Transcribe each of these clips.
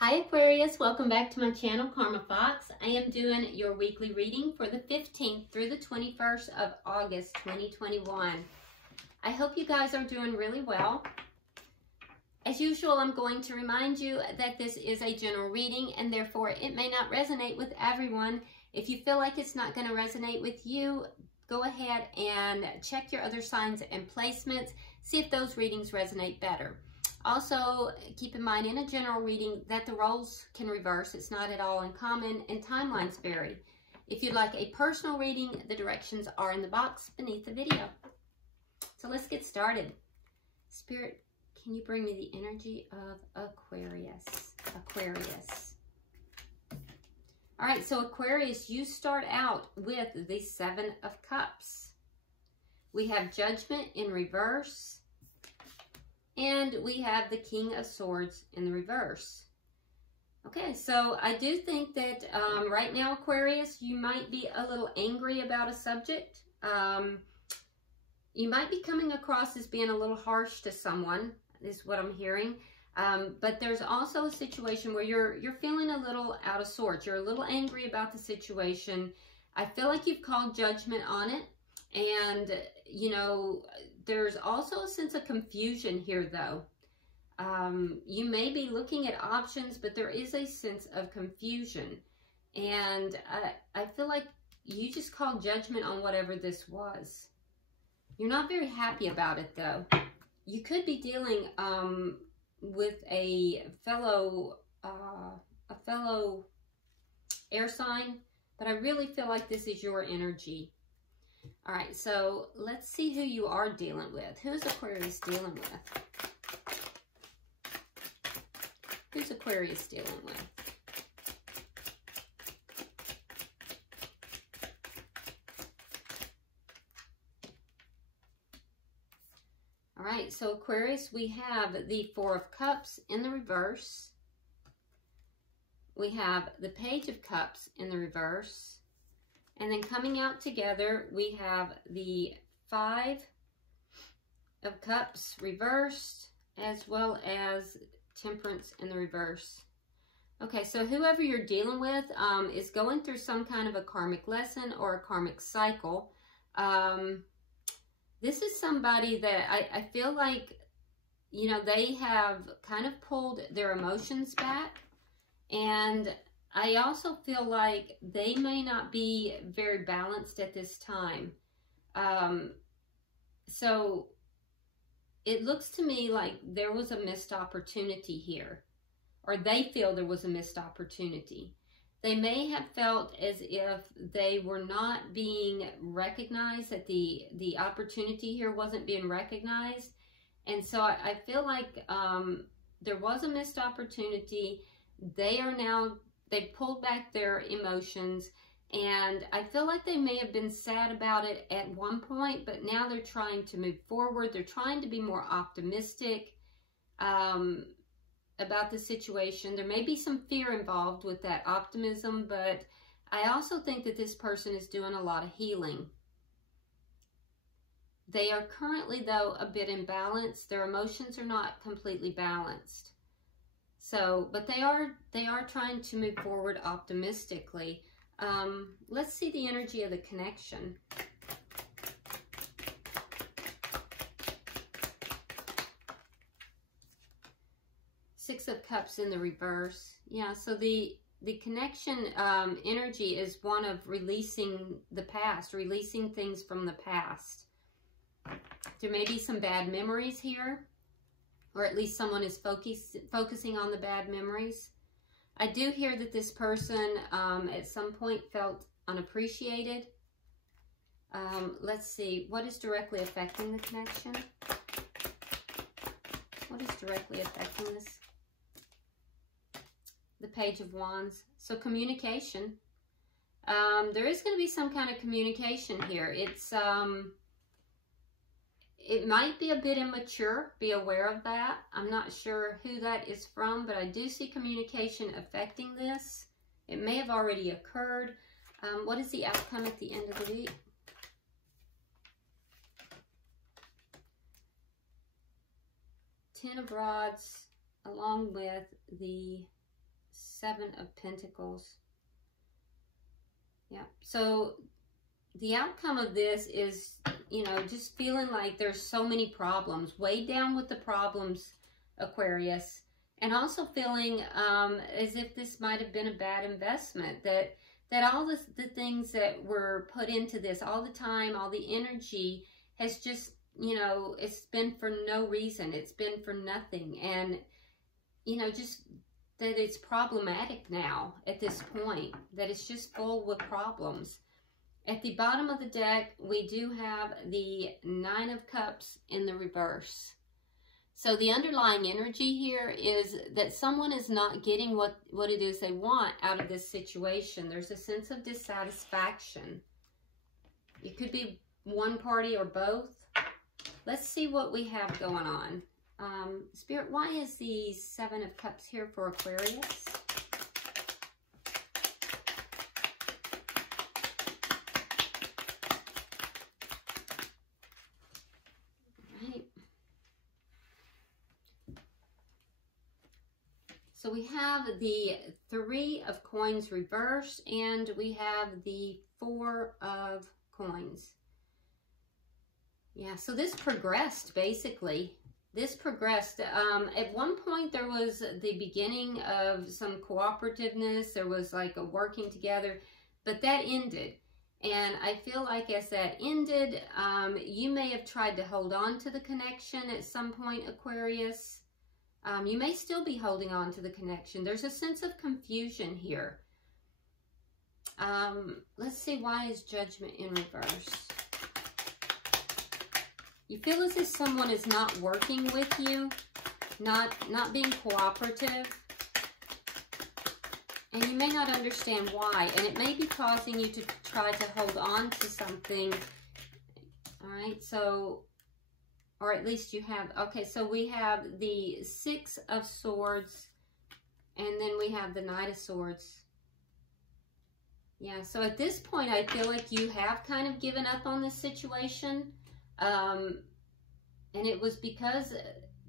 Hi Aquarius, welcome back to my channel, Karma Fox. I am doing your weekly reading for the 15th through the 21st of August 2021. I hope you guys are doing really well. As usual, I'm going to remind you that this is a general reading and therefore it may not resonate with everyone. If you feel like it's not going to resonate with you, go ahead and check your other signs and placements, see if those readings resonate better. Also, keep in mind in a general reading that the roles can reverse. It's not at all uncommon and timelines vary. If you'd like a personal reading, the directions are in the box beneath the video. So let's get started. Spirit, can you bring me the energy of Aquarius? Aquarius. All right, so Aquarius, you start out with the Seven of Cups. We have Judgment in reverse. And we have the King of Swords in the reverse. Okay, so I do think that right now, Aquarius, you might be a little angry about a subject. You might be coming across as being a little harsh to someone, is what I'm hearing. But there's also a situation where you're feeling a little out of sorts. You're a little angry about the situation. I feel like you've called judgment on it. And, you know, there's also a sense of confusion here, though. You may be looking at options, but there is a sense of confusion. And I feel like you just called judgment on whatever this was. You're not very happy about it, though. You could be dealing with a fellow air sign, but I really feel like this is your energy. All right, so let's see who you are dealing with. Who's Aquarius dealing with? Who's Aquarius dealing with? All right, so Aquarius, we have the Four of Cups in the reverse. We have the Page of Cups in the reverse. And then coming out together, we have the Five of Cups reversed, as well as Temperance in the reverse. Okay, so whoever you're dealing with is going through some kind of a karmic lesson or a karmic cycle. This is somebody that I feel like, you know, they have kind of pulled their emotions back. And I also feel like they may not be very balanced at this time. So it looks to me like there was a missed opportunity here, or they feel there was a missed opportunity. They may have felt as if they were not being recognized, that the opportunity here wasn't being recognized. And so I feel like there was a missed opportunity. They pulled back their emotions, and I feel like they may have been sad about it at one point, but now they're trying to move forward. They're trying to be more optimistic about the situation. There may be some fear involved with that optimism, but I also think that this person is doing a lot of healing. They are currently, though, a bit imbalanced. Their emotions are not completely balanced. So, but they are trying to move forward optimistically. Let's see the energy of the connection. Six of Cups in the reverse. Yeah, so the connection energy is one of releasing the past, releasing things from the past. There may be some bad memories here, or at least someone is focusing on the bad memories. I do hear that this person at some point felt unappreciated. Let's see, what is directly affecting the connection? What is directly affecting this? The Page of Wands. So communication. There is going to be some kind of communication here. It might be a bit immature. Be aware of that. I'm not sure who that is from, but I do see communication affecting this. It may have already occurred. What is the outcome at the end of the week? Ten of Rods, along with the Seven of Pentacles. Yeah, so the outcome of this is, you know, just feeling like there's so many problems, weighed down with the problems, Aquarius, and also feeling as if this might have been a bad investment, that all the things that were put into this, all the time, all the energy has just, you know, it's been for no reason. It's been for nothing. And, you know, just that it's problematic now at this point, that it's just full with problems. At the bottom of the deck, we do have the Nine of Cups in the reverse. So the underlying energy here is that someone is not getting what it is they want out of this situation. There's a sense of dissatisfaction. It could be one party or both. Let's see what we have going on. Spirit, why is the Seven of Cups here for Aquarius? So we have the Three of Coins reverse, and we have the Four of Coins. Yeah, so this progressed, basically. This progressed. At one point, there was the beginning of some cooperativeness. There was like a working together, but that ended. And I feel like as that ended, you may have tried to hold on to the connection at some point, Aquarius. You may still be holding on to the connection. There's a sense of confusion here. Let's see, why is Judgment in reverse? You feel as if someone is not working with you, not being cooperative. And you may not understand why. And it may be causing you to try to hold on to something. All right, so... or at least you have, okay, so we have the Six of Swords, and then we have the Knight of Swords. Yeah, so at this point, I feel like you have kind of given up on this situation. And it was because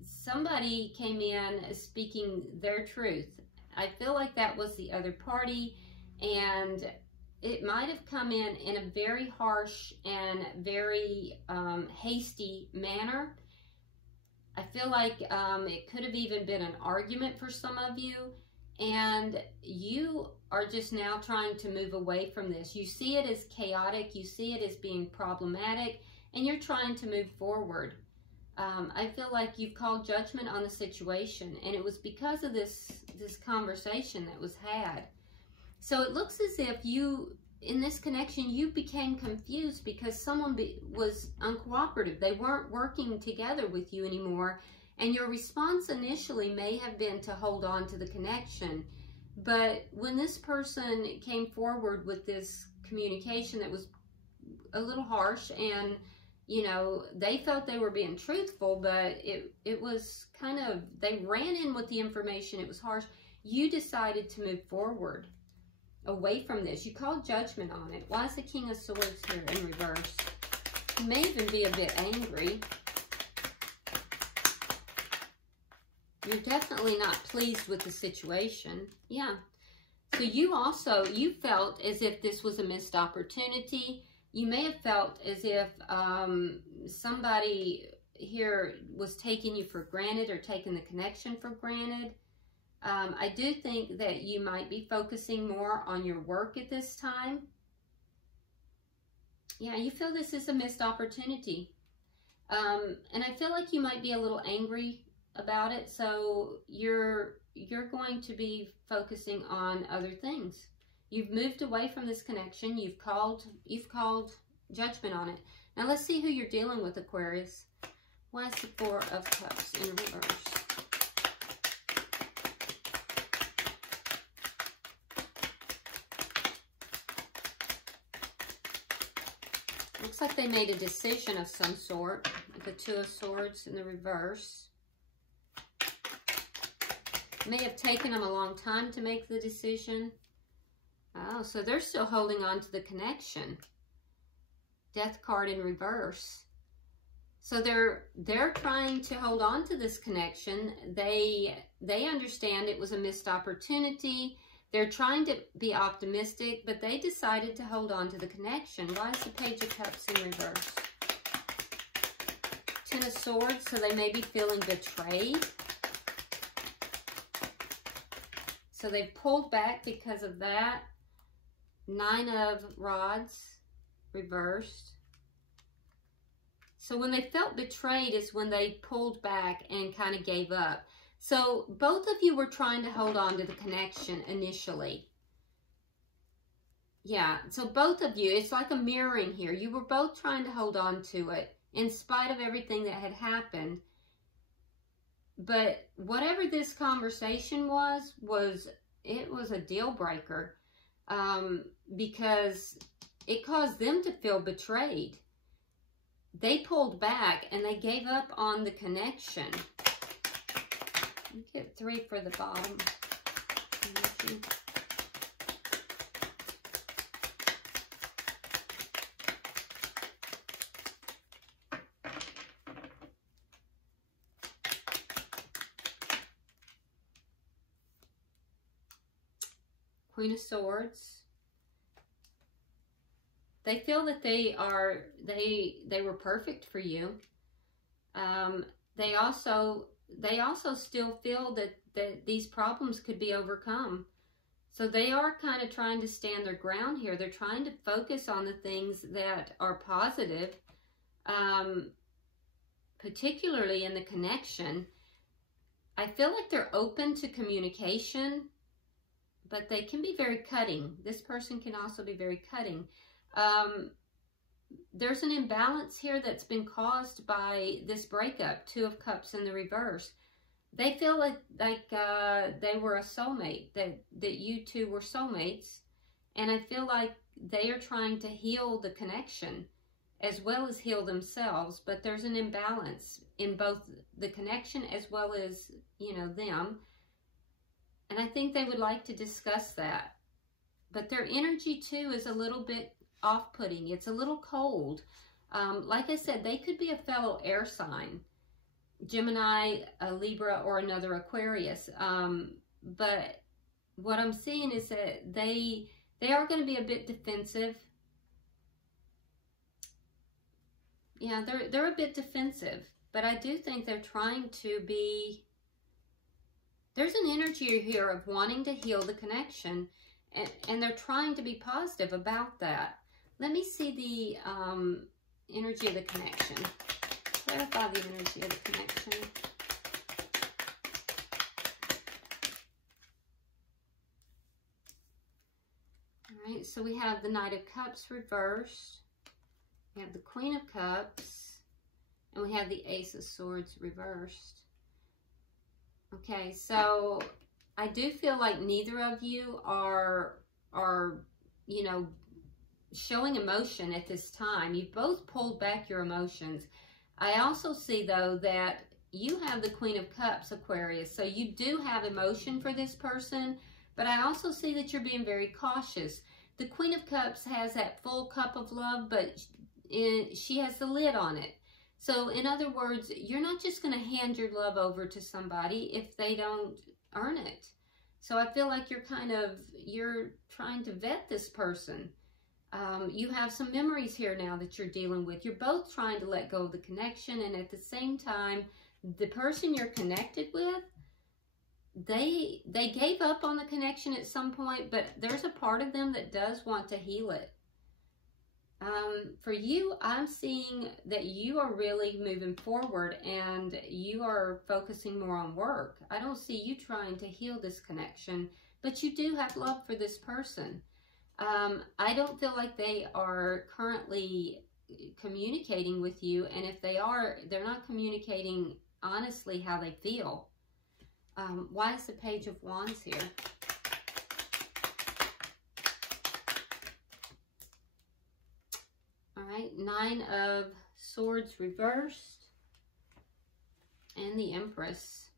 somebody came in speaking their truth. I feel like that was the other party, and it might have come in a very harsh and very hasty manner. I feel like it could have even been an argument for some of you, and you are just now trying to move away from this. You see it as chaotic, you see it as being problematic, and you're trying to move forward. I feel like you've called judgment on the situation, and it was because of this conversation that was had. So it looks as if you, in this connection, you became confused because someone was uncooperative. They weren't working together with you anymore. And your response initially may have been to hold on to the connection. But when this person came forward with this communication that was a little harsh, and, you know, they felt they were being truthful, but it was kind of, they ran in with the information. It was harsh. You decided to move forward away from this. You called judgment on it. Why is the King of Swords here in reverse? You may even be a bit angry. You're definitely not pleased with the situation. Yeah. So you felt as if this was a missed opportunity. You may have felt as if somebody here was taking you for granted or taking the connection for granted. I do think that you might be focusing more on your work at this time. Yeah, you feel this is a missed opportunity. And I feel like you might be a little angry about it, so you're going to be focusing on other things. You've moved away from this connection. You've called judgment on it. Now let's see who you're dealing with, Aquarius. Why is the Four of Cups in reverse? Looks like they made a decision of some sort. The Two of Swords in the reverse. It may have taken them a long time to make the decision. Oh, so they're still holding on to the connection. Death card in reverse. So they're trying to hold on to this connection. They understand it was a missed opportunity. They're trying to be optimistic, but they decided to hold on to the connection. Why is the Page of Cups in reverse? Ten of Swords, so they may be feeling betrayed. So they've pulled back because of that. Nine of Rods, reversed. So when they felt betrayed is when they pulled back and kind of gave up. So both of you were trying to hold on to the connection initially. Yeah, so both of you, it's like a mirroring here. You were both trying to hold on to it in spite of everything that had happened. But whatever this conversation was it was a deal breaker, because it caused them to feel betrayed. They pulled back and they gave up on the connection. Get 3 for the bottom. Queen of Swords. They feel that they were perfect for you. They also still feel that these problems could be overcome. So they are kind of trying to stand their ground here. They're trying to focus on the things that are positive, particularly in the connection. I feel like they're open to communication, but they can be very cutting. This person can also be very cutting. There's an imbalance here that's been caused by this breakup, Two of Cups in the reverse. They feel like they were a soulmate, that you two were soulmates, and I feel like they are trying to heal the connection as well as heal themselves, but there's an imbalance in both the connection as well as, you know, them, and I think they would like to discuss that. But their energy too is a little bit off-putting. It's a little cold. Like I said, they could be a fellow air sign, Gemini, a Libra, or another Aquarius. But what I'm seeing is that they are going to be a bit defensive. Yeah, they're a bit defensive, but I do think they're trying to be. There's an energy here of wanting to heal the connection, and they're trying to be positive about that. Let me see the energy of the connection. Clarify the energy of the connection. All right, so we have the Knight of Cups reversed. We have the Queen of Cups. And we have the Ace of Swords reversed. Okay, so I do feel like neither of you are you know, showing emotion at this time. You both pulled back your emotions. I also see, though, that you have the Queen of Cups, Aquarius, so you do have emotion for this person, but I also see that you're being very cautious. The Queen of Cups has that full cup of love, but she has the lid on it. So, in other words, you're not just going to hand your love over to somebody if they don't earn it. So I feel like you're trying to vet this person. You have some memories here now that you're dealing with. You're both trying to let go of the connection, and at the same time, the person you're connected with, they gave up on the connection at some point, but there's a part of them that does want to heal it. For you, I'm seeing that you are really moving forward and you are focusing more on work. I don't see you trying to heal this connection, but you do have love for this person. I don't feel like they are currently communicating with you, and if they are, they're not communicating honestly how they feel. Why is the Page of Wands here? All right, Nine of Swords reversed, and the Empress.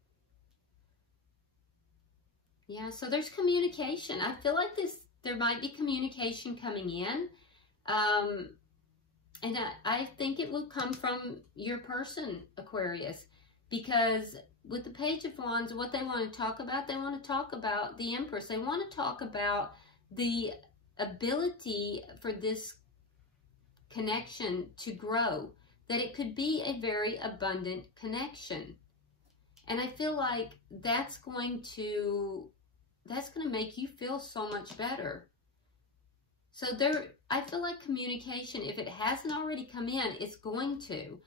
Yeah, so there's communication. I feel like there might be communication coming in. And I think it will come from your person, Aquarius, because with the Page of Wands, what they want to talk about, they want to talk about the Empress. They want to talk about the ability for this connection to grow, that it could be a very abundant connection. And I feel like that's going to make you feel so much better. So I feel like communication, if it hasn't already come in, it's going to.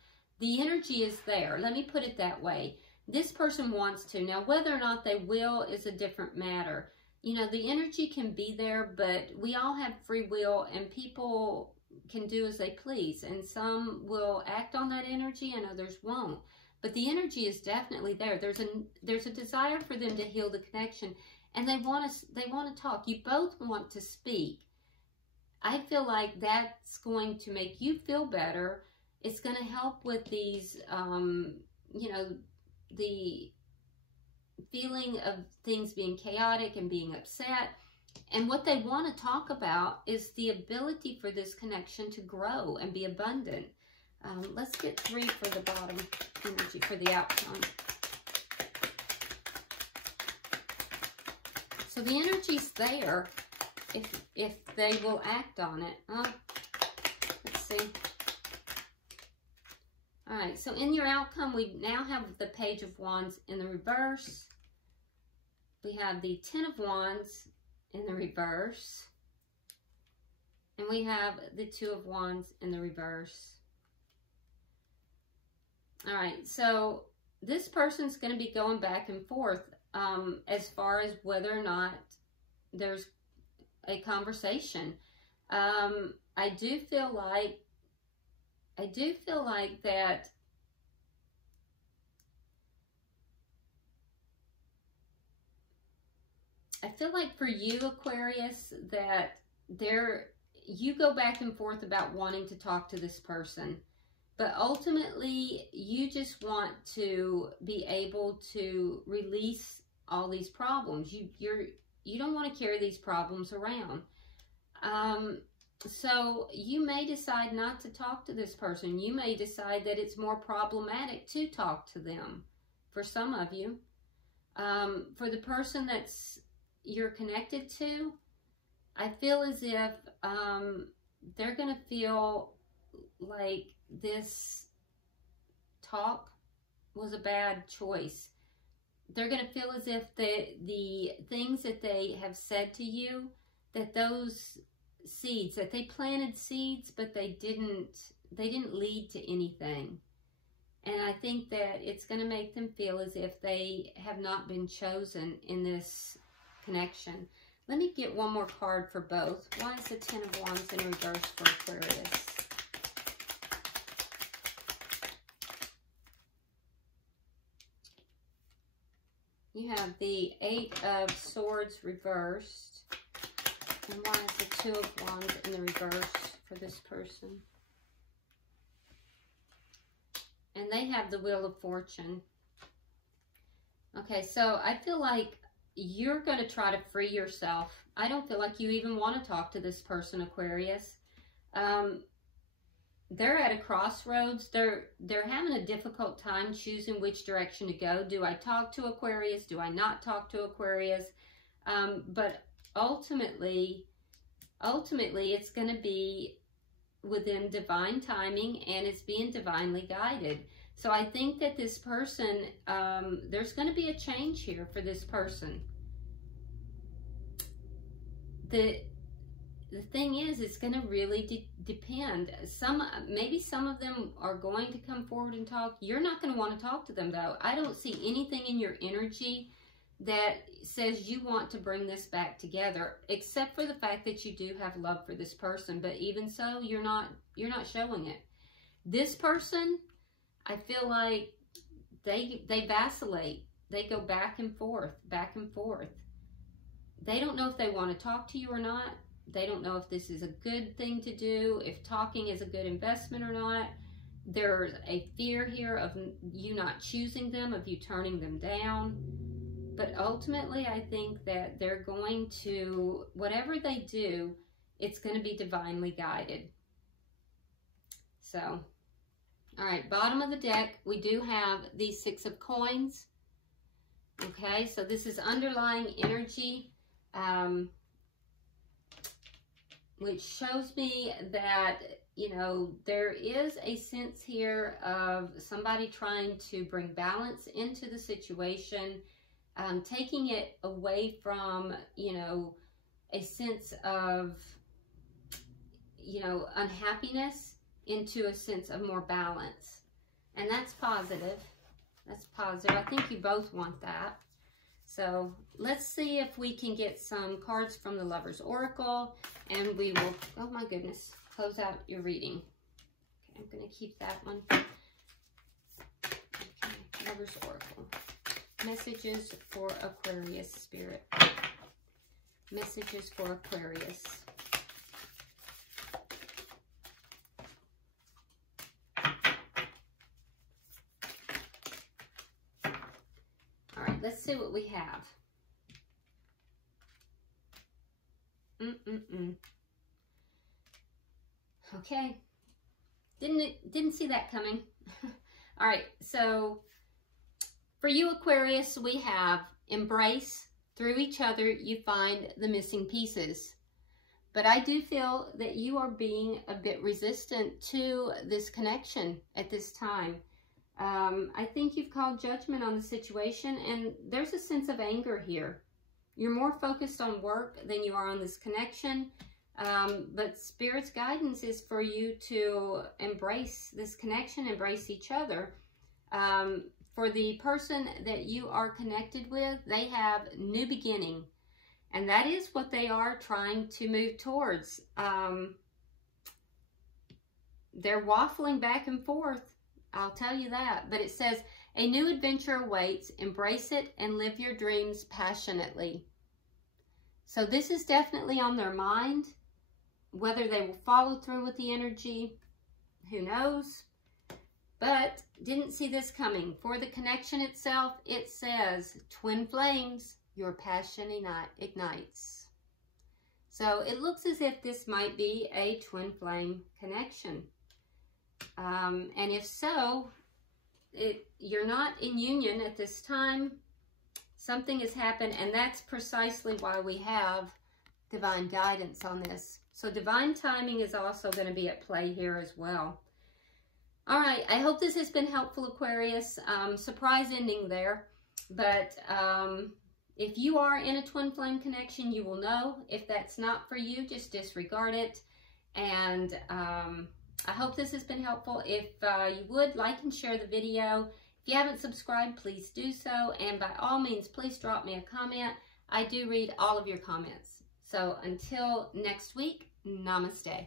The energy is there. Let me put it that way. This person wants to. Now, whether or not they will is a different matter. You know, the energy can be there, but we all have free will, and people can do as they please. And some will act on that energy and others won't. But the energy is definitely there. There's a desire for them to heal the connection, and they want to talk. You both want to speak. I feel like that's going to make you feel better. It's going to help with these, you know, the feeling of things being chaotic and being upset. And what they want to talk about is the ability for this connection to grow and be abundant. Let's get 3 for the bottom energy for the outcome. So the energy's there if they will act on it. Let's see. All right, so in your outcome, we now have the Page of Wands in the reverse. We have the Ten of Wands in the reverse. And we have the Two of Wands in the reverse. All right, so this person's going to be going back and forth as far as whether or not there's a conversation. I do feel like that I feel like for you, Aquarius, that you go back and forth about wanting to talk to this person. But ultimately, you just want to be able to release all these problems. You don't want to carry these problems around. So you may decide not to talk to this person. You may decide that it's more problematic to talk to them, for some of you. For the person you're connected to, I feel as if they're going to feel like this talk was a bad choice. They're going to feel as if the things that they have said to you, that those seeds, that they planted seeds, but they didn't lead to anything. And I think that it's going to make them feel as if they have not been chosen in this connection. Let me get one more card for both. Why is the Ten of Wands in reverse for Aquarius? You have the Eight of Swords reversed. And why is the Two of Wands in the reverse for this person? And they have the Wheel of Fortune. Okay, so I feel like you're going to try to free yourself. I don't feel like you even want to talk to this person, Aquarius. They're at a crossroads. They're having a difficult time choosing which direction to go. Do I talk to Aquarius? Do I not talk to Aquarius? But ultimately, it's going to be within divine timing, and it's being divinely guided. So I think that this person, there's going to be a change here for this person. The thing is, it's going to really depend. Maybe some of them are going to come forward and talk. You're not going to want to talk to them, though. I don't see anything in your energy that says you want to bring this back together, except for the fact that you do have love for this person. But even so, you're not showing it. This person, I feel like they vacillate. They go back and forth, back and forth. They don't know if they want to talk to you or not. They don't know if this is a good thing to do, if talking is a good investment or not. There's a fear here of you not choosing them, of you turning them down. But ultimately, I think that they're going to, whatever they do, it's going to be divinely guided. So, all right, bottom of the deck, we do have the 6 of coins. Okay, so this is underlying energy, which shows me that, you know, there is a sense here of somebody trying to bring balance into the situation, taking it away from, you know, a sense of, you know, unhappiness into a sense of more balance. And that's positive. That's positive. I think you both want that. So let's see if we can get some cards from the Lover's Oracle, and we will, oh my goodness, close out your reading. Okay, I'm going to keep that one. Okay, Lover's Oracle. Messages for Aquarius, Spirit. Messages for Aquarius. Let's see what we have. Okay. Didn't see that coming. All right. So for you, Aquarius, we have embrace. Through each other, you find the missing pieces. But I do feel that you are being a bit resistant to this connection at this time. I think you've called judgment on the situation, and there's a sense of anger here. You're more focused on work than you are on this connection, but Spirit's guidance is for you to embrace this connection, embrace each other. For the person that you are connected with, they have new beginning, and that is what they are trying to move towards. They're waffling back and forth. I'll tell you that. But it says, a new adventure awaits. Embrace it and live your dreams passionately. So this is definitely on their mind. Whether they will follow through with the energy, who knows? But didn't see this coming. For the connection itself, it says, twin flames, your passion ignites. So it looks as if this might be a twin flame connection. And if so, you're not in union at this time. Something has happened, and that's precisely why we have divine guidance on this. So divine timing is also going to be at play here as well. All right, I hope this has been helpful, Aquarius. Surprise ending there. But if you are in a twin flame connection, you will know. If that's not for you, just disregard it. And I hope this has been helpful. If you would, like and share the video. If you haven't subscribed, please do so. And by all means, please drop me a comment. I do read all of your comments. So until next week, namaste.